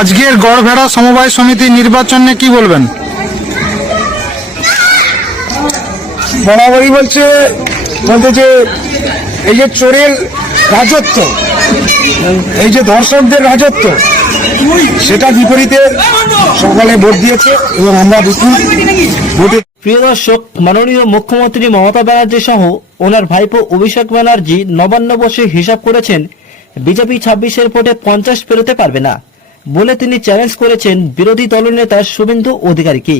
আজকের গড়ভেড়া সমবায় সমিতি নির্বাচনে কি বলবেন? বরাবরই বলছে বলতে যে এই যে চোরের রাজত্ব এই যে ধর্ষকদের রাজত্ব সেটা বিপরীতে সকালে ভোট দিয়েছে এবং আমরা ভোটে প্রিয় দর্শক মাননীয় মুখ্যমন্ত্রী মমতা ব্যানার্জি সহ ওনার ভাইপো অভিষেক ব্যানার্জি নবান্ন বসে হিসাব করেছেন বিজেপি ছাব্বিশের ভোটে পঞ্চাশ পেরোতে পারবে না। বলে তিনি চ্যালেঞ্জ করেছেন বিরোধী দলনেতা শুভেন্দু অধিকারীকে।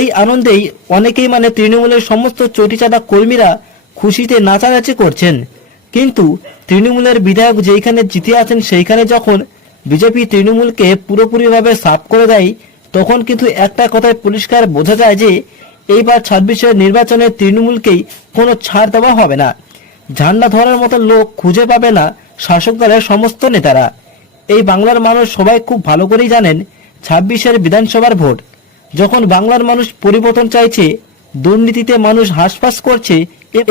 এই আনন্দেই অনেকেই মানে তৃণমূলের সমস্ত চটিচাটা কর্মীরা খুশিতে নাচানাচি করছেন। কিন্তু তৃণমূলের বিধায়ক যেইখানে জিতে আছেন সেইখানে যখন বিজেপি তৃণমূলকে পুরোপুরিভাবে সাফ করে দেয়, তখন কিন্তু একটা কথায় পরিষ্কার বোঝা যায় যে, এইবার ছাব্বিশের নির্বাচনে তৃণমূলকেই কোনো ছাড় দেওয়া হবে না। ঝান্ডা ধরার মতো লোক খুঁজে পাবে না শাসক দলের সমস্ত নেতারা। এই বাংলার মানুষ সবাই খুব ভালো করেই জানেন ছাব্বিশের বিধানসভার ভোট। যখন বাংলার মানুষ পরিবর্তন চাইছে, দুর্নীতিতে মানুষ হাসপাস করছে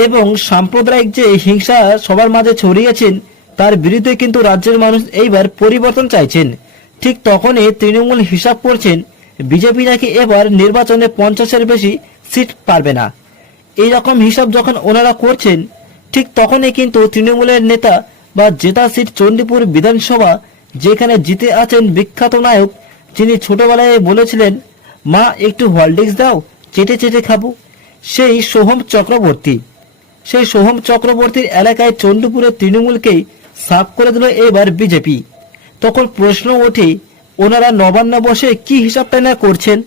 এবং সাম্প্রদায়িক যে হিংসা সবার মাঝে ছড়িয়েছেন তার বিরুদ্ধে কিন্তু রাজ্যের মানুষ এইবার পরিবর্তন চাইছেন। ঠিক তখনই তৃণমূল হিসাব করছেন, বিজেপি নাকি এবার নির্বাচনে পঞ্চাশের বেশি সিট পারবে না। এই রকম হিসাব যখন ওনারা করছেন, ঠিক তখনই কিন্তু তৃণমূলের নেতা বা জেতা সিট চণ্ডীপুর বিধানসভা যেখানে জিতে আছেন বিখ্যাত নায়ক, যিনি ছোটবেলায় বলেছিলেন, মা, একটু হলডিক্স দাও, চেটে চেটে খাব। সেই সোহম চক্রবর্তী। সেই সোহম চক্রবর্তীর এলাকায় চণ্ডীপুরের তৃণমূলকেই সাফ করে দিল এবার বিজেপি। তখন প্রশ্ন ওঠে, ওনারা নবান্ন বসে কি হিসাবটা না করছেন?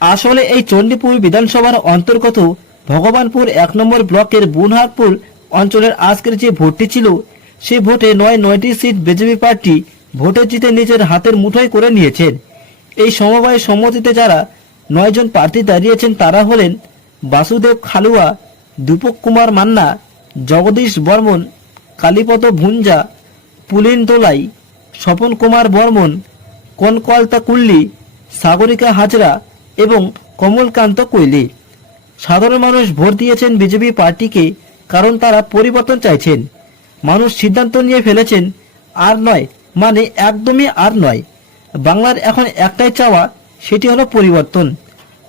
আসলে এই চণ্ডীপুর বিধানসভার অন্তর্গত ভগবানপুর এক নম্বর ব্লকের বুনহারপুর অঞ্চলের আজকের যে ভোটটি ছিল, সেই ভোটে নয়, নয়টি সিট বিজেপি পার্টি ভোটে জিতে নিজের হাতের মুঠোয় করে নিয়েছেন। এই সমবায় সম্মতিতে যারা নয়জন প্রার্থী দাঁড়িয়েছেন, তারা হলেন বাসুদেব খালুয়া, দীপক কুমার মান্না, জগদীশ বর্মন, কালীপদ ভুঞ্জা, পুলিন দোলাই, স্বপন কুমার বর্মন, কনকলতা কুল্লি, সাগরিকা হাজরা এবং কমলকান্ত কৈলি সাধারণ মানুষ ভোট দিয়েছেন বিজেপি পার্টিকে কারণ তারা পরিবর্তন চাইছেন। মানুষ সিদ্ধান্ত নিয়ে ফেলেছেন, আর নয় মানে একদমই আর নয়। বাংলার এখন একটাই চাওয়া, সেটি হলো পরিবর্তন।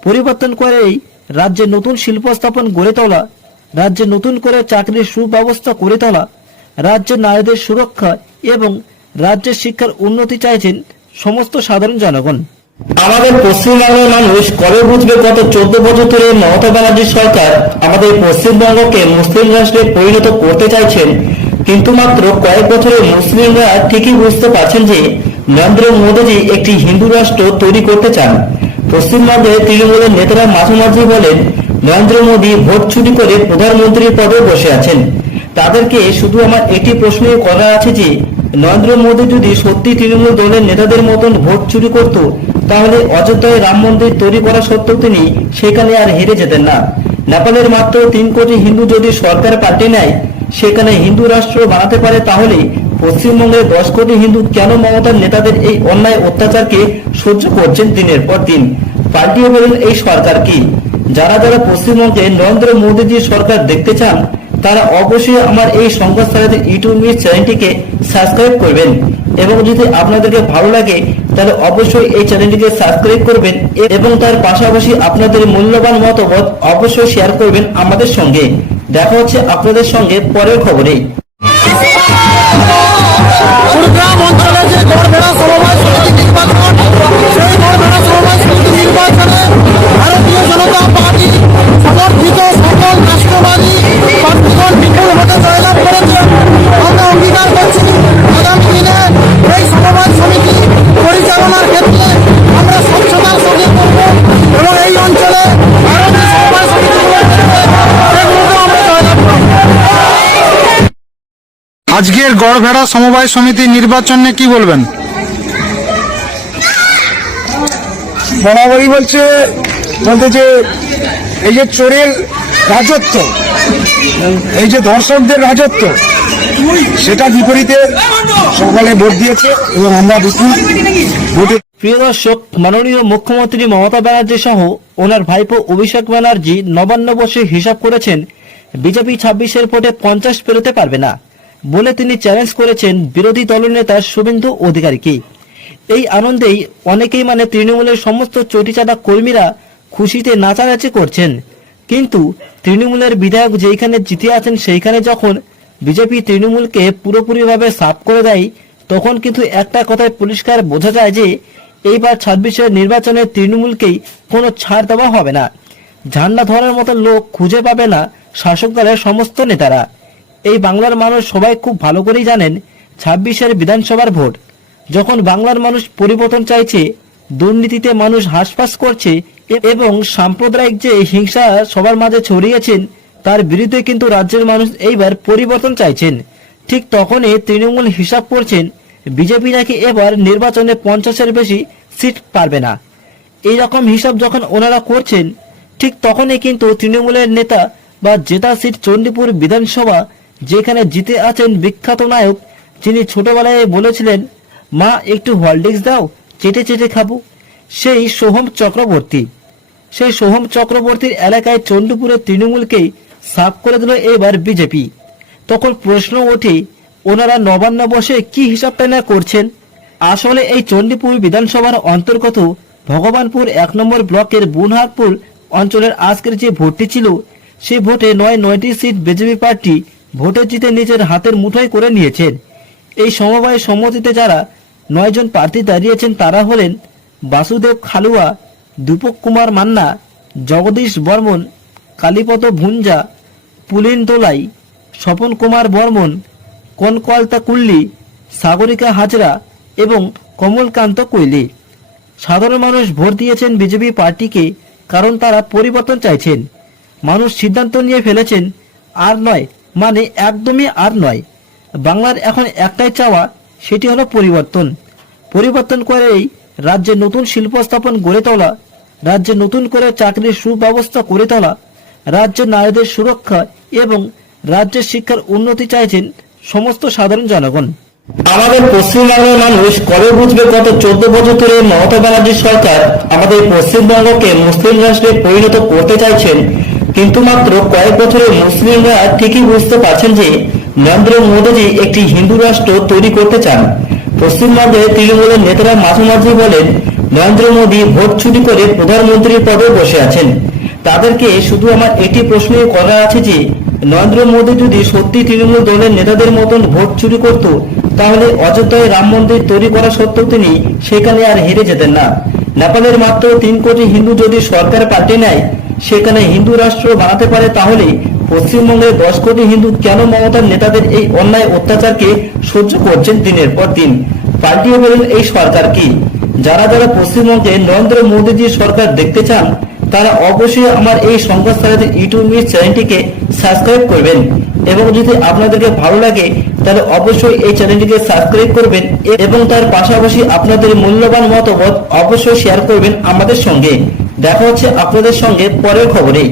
পরিবর্তন করেই রাজ্যে নতুন শিল্প স্থাপন গড়ে তোলা, রাজ্যে নতুন করে চাকরির সুব্যবস্থা করে তোলা, রাজ্যে নারীদের সুরক্ষা এবং রাজ্যের শিক্ষার উন্নতি চাইছেন সমস্ত সাধারণ জনগণ। আমাদের পশ্চিমবঙ্গের মানুষ কবে বুঝবে গত চোদ্দ বছর ধরে মমতা ব্যানার্জি সরকার আমাদের পশ্চিমবঙ্গকে মুসলিম রাষ্ট্রে পরিণত করতে চাইছেন? কিন্তু মাত্র কয়েক বছরে মুসলিমরা ঠিকই বুঝতে পারছেন যে নরেন্দ্র মোদীজি একটি হিন্দু রাষ্ট্র তৈরি করতে চান। পশ্চিমবঙ্গে তৃণমূলের নেতারা মাঝে মাঝে বলেন, নরেন্দ্র মোদী ভোট চুরি করে প্রধানমন্ত্রীর পদে বসে আছেন। তাদেরকে শুধু আমার একটি প্রশ্ন করা আছে যে, নরেন্দ্র মোদী যদি সত্যি তৃণমূল দলের নেতাদের মতন ভোট চুরি করত, তাহলে অযোধ্যায় রাম মন্দির তৈরি করা সত্ত্বেও তিনি সেখানে আর হেরে যেতেন না। নেপালের মাত্র তিন কোটি হিন্দু যদি সরকার পাল্টে নেয় সেখানে হিন্দু রাষ্ট্র বানাতে পারে তাহলে পশ্চিমবঙ্গের দশ কোটি হিন্দু কেন মমতার নেতাদের এই অন্যায় অত্যাচারকে সহ্য করছেন দিনের পর দিন? পাল্টিয়ে বলেন এই সরকার কি? যারা যারা পশ্চিমবঙ্গে নরেন্দ্র মোদীজির সরকার দেখতে চান, তারা অবশ্যই আমার এই সংবাদ ইউটিউব নিউজ চ্যানেলটিকে সাবস্ক্রাইব করবেন। এবং যদি আপনাদেরকে ভালো লাগে, তাহলে অবশ্যই এই চ্যানেলটিকে সাবস্ক্রাইব করবেন এবং তার পাশাপাশি আপনাদের মূল্যবান মতামত অবশ্যই শেয়ার করবেন আমাদের সঙ্গে। দেখা হচ্ছে আপনাদের সঙ্গে পরের খবরে আজকের গড়ভেড়া সমবায় সমিতি নির্বাচনে কি বলবেন? বরাবরই বলছে বলতে যে এই যে চোরের রাজত্ব এই যে ধর্ষকদের রাজত্ব সেটা বিপরীতে সকালে ভোট দিয়েছে এবং আমরা বিপুল ভোটে প্রিয় দর্শক মাননীয় মুখ্যমন্ত্রী মমতা ব্যানার্জি সহ ওনার ভাইপো অভিষেক ব্যানার্জি নবান্ন বসে হিসাব করেছেন বিজেপি ছাব্বিশের ভোটে পঞ্চাশ পেরোতে পারবে না। বলে তিনি চ্যালেঞ্জ করেছেন বিরোধী দলনেতা শুভেন্দু অধিকারীকে। এই আনন্দেই অনেকেই মানে তৃণমূলের সমস্ত চটিচাটা কর্মীরা খুশিতে নাচানাচি করছেন। কিন্তু তৃণমূলের বিধায়ক যেইখানে জিতে আছেন সেইখানে যখন বিজেপি তৃণমূলকে পুরোপুরিভাবে সাফ করে দেয়, তখন কিন্তু একটা কথায় পরিষ্কার বোঝা যায় যে, এইবার ছাব্বিশের নির্বাচনে তৃণমূলকেই কোনো ছাড় দেওয়া হবে না। ঝান্ডা ধরার মতো লোক খুঁজে পাবে না শাসক দলের সমস্ত নেতারা। এই বাংলার মানুষ সবাই খুব ভালো করেই জানেন ছাব্বিশের বিধানসভার ভোট। যখন বাংলার মানুষ পরিবর্তন চাইছে, দুর্নীতিতে মানুষ হাসপাস করছে এবং সাম্প্রদায়িক যে হিংসা সবার মাঝে ছড়িয়েছেন তার বিরুদ্ধে কিন্তু রাজ্যের মানুষ এইবার পরিবর্তন চাইছেন। ঠিক তখনই তৃণমূল হিসাব করছেন, বিজেপি নাকি এবার নির্বাচনে পঞ্চাশের বেশি সিট পারবে না। এই রকম হিসাব যখন ওনারা করছেন, ঠিক তখনই কিন্তু তৃণমূলের নেতা বা জেতা সিট চণ্ডীপুর বিধানসভা যেখানে জিতে আছেন বিখ্যাত নায়ক, যিনি ছোটবেলায় বলেছিলেন, মা, একটু হলডিক্স দাও, চেটে চেটে খাব। সেই সোহম চক্রবর্তী। সেই সোহম চক্রবর্তীর এলাকায় চণ্ডীপুরের তৃণমূলকেই সাফ করে দিল এবার বিজেপি। তখন প্রশ্ন ওঠে, ওনারা নবান্ন বসে কি হিসাবটা না করছেন? আসলে এই চণ্ডীপুর বিধানসভার অন্তর্গত ভগবানপুর এক নম্বর ব্লকের বুনহাটপুর অঞ্চলের আজকের যে ভোটটি ছিল সেই ভোটে নয়, নয়টি সিট বিজেপি পার্টি ভোটে জিতে নিজের হাতের মুঠোয় করে নিয়েছেন। এই সমবায় সম্মতিতে যারা নয়জন প্রার্থী দাঁড়িয়েছেন তারা হলেন বাসুদেব খালুয়া, দীপক কুমার মান্না, জগদীশ বর্মন, কালীপদ ভুঞ্জা, পুলিন দোলাই, স্বপন কুমার বর্মন, কনকলতা কুল্লি, সাগরিকা হাজরা এবং কমলকান্ত কৈলি সাধারণ মানুষ ভোট দিয়েছেন বিজেপি পার্টিকে কারণ তারা পরিবর্তন চাইছেন। মানুষ সিদ্ধান্ত নিয়ে ফেলেছেন, আর নয় মানে একদমই আর নয়। বাংলার এখন একটাই চাওয়া, সেটি হলো পরিবর্তন। পরিবর্তন করেই রাজ্যে নতুন শিল্প স্থাপন গড়ে তোলা, রাজ্যে নতুন করে চাকরির সুব্যবস্থা করে তোলা, রাজ্যের নারীদের সুরক্ষা এবং রাজ্যের শিক্ষার উন্নতি চাইছেন সমস্ত সাধারণ জনগণ। আমাদের পশ্চিমবঙ্গের মানুষ কবে বুঝবে গত চোদ্দ বছর ধরে মমতা ব্যানার্জি সরকার আমাদের পশ্চিমবঙ্গকে মুসলিম রাষ্ট্রে পরিণত করতে চাইছেন? কিন্তু মাত্র কয়েক বছরে মুসলিমরা ঠিকই বুঝতে পারছেন যে নরেন্দ্র মোদীজি একটি হিন্দু রাষ্ট্র তৈরি করতে চান। পশ্চিমবঙ্গে তৃণমূলের নেতারা মাঝে মাঝে বলেন, নরেন্দ্র মোদী ভোট চুরি করে প্রধানমন্ত্রীর পদে বসে আছেন। তাদেরকে শুধু আমার একটি প্রশ্ন করা আছে যে, নরেন্দ্র মোদী যদি সত্যি তৃণমূল দলের নেতাদের মতন ভোট চুরি করত, তাহলে অযোধ্যায় রাম মন্দির তৈরি করা সত্ত্বেও তিনি সেখানে আর হেরে যেতেন না। নেপালের মাত্র তিন কোটি হিন্দু যদি সরকার পাল্টে নেয়, সেখানে হিন্দু রাষ্ট্র বানাতে পারে তাহলে পশ্চিমবঙ্গের দশ কোটি হিন্দু কেন মমতার নেতাদের এই অন্যায় অত্যাচারকে সহ্য করছেন দিনের পর দিন? পাল্টিয়ে বলেন এই সরকার কি? যারা যারা পশ্চিমবঙ্গে নরেন্দ্র মোদীজির সরকার দেখতে চান তারা অবশ্যই আমার এই সংবাদ ইউটিউব নিউজ চ্যানেলটিকে সাবস্ক্রাইব করবেন। এবং যদি আপনাদেরকে ভালো লাগে, তাহলে অবশ্যই এই চ্যানেলটিকে সাবস্ক্রাইব করবেন এবং তার পাশাপাশি আপনাদের মূল্যবান মতামত অবশ্যই শেয়ার করবেন আমাদের সঙ্গে। দেখা হচ্ছে আপনাদের সঙ্গে পরের খবরে